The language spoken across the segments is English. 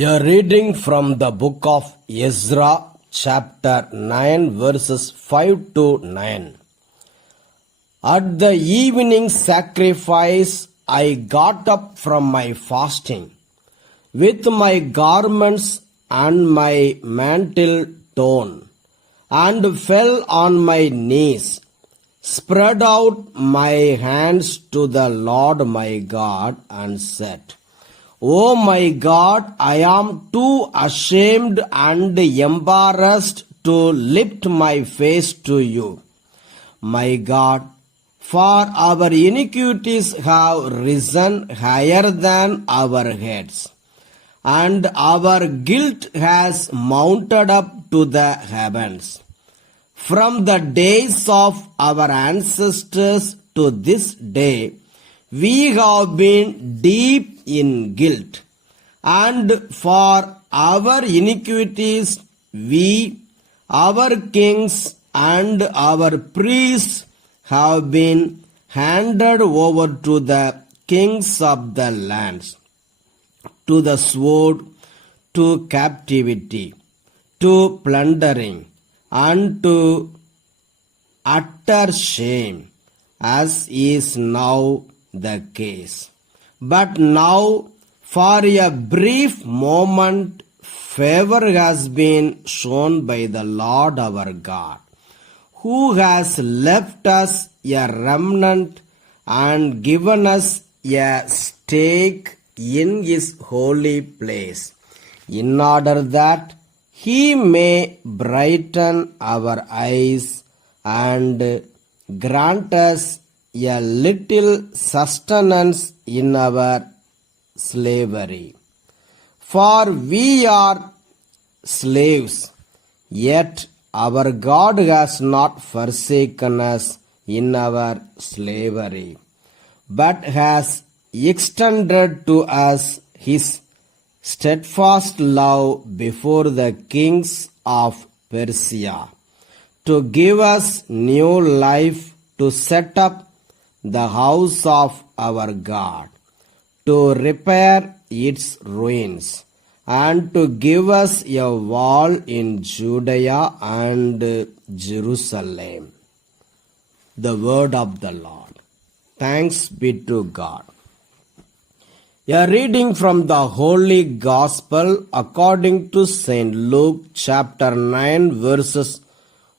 A reading from the book of Ezra, chapter 9, verses 5 to 9. At the evening sacrifice, I got up from my fasting, with my garments and my mantle torn, and fell on my knees, spread out my hands to the Lord my God, and said, O my God, I am too ashamed and embarrassed to lift my face to you. My God, for our iniquities have risen higher than our heads, and our guilt has mounted up to the heavens. From the days of our ancestors to this day, we have been deep in guilt, and for our iniquities we, our kings and our priests have been handed over to the kings of the lands, to the sword, to captivity, to plundering, and to utter shame, as is now the case. But now, for a brief moment, favor has been shown by the Lord our God, who has left us a remnant and given us a stake in his holy place, in order that he may brighten our eyes and grant us a little sustenance in our slavery. For we are slaves, yet our God has not forsaken us in our slavery, but has extended to us his steadfast love before the kings of Persia, to give us new life, to set up the house of our God, to repair its ruins, and to give us a wall in Judea and Jerusalem. The word of the Lord. Thanks be to God. A reading from the Holy Gospel according to St. Luke chapter 9 verses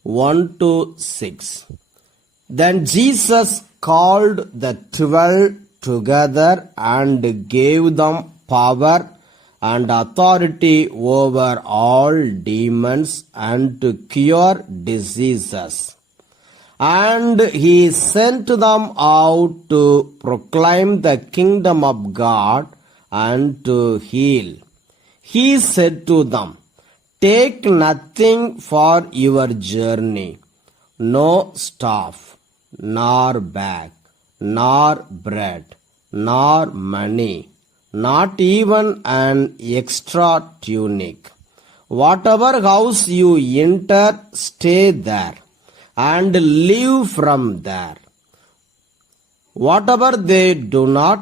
1 to 6. Then Jesus called the 12 together and gave them power and authority over all demons and to cure diseases. And he sent them out to proclaim the kingdom of God and to heal. He said to them, Take nothing for your journey, no staff, nor bag, nor bread, nor money, not even an extra tunic. Whatever house you enter, stay there, and live from there. Wherever they do not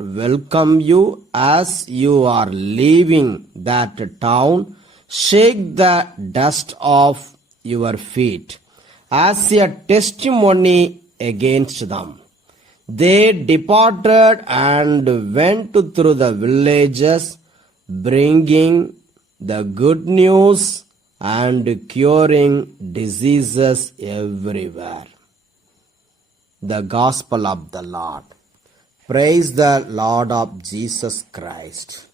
welcome you as you are leaving that town, shake the dust off your feet as a testimony against them. They departed and went through the villages, bringing the good news and curing diseases everywhere. The Gospel of the Lord. Praise the Lord of Jesus Christ.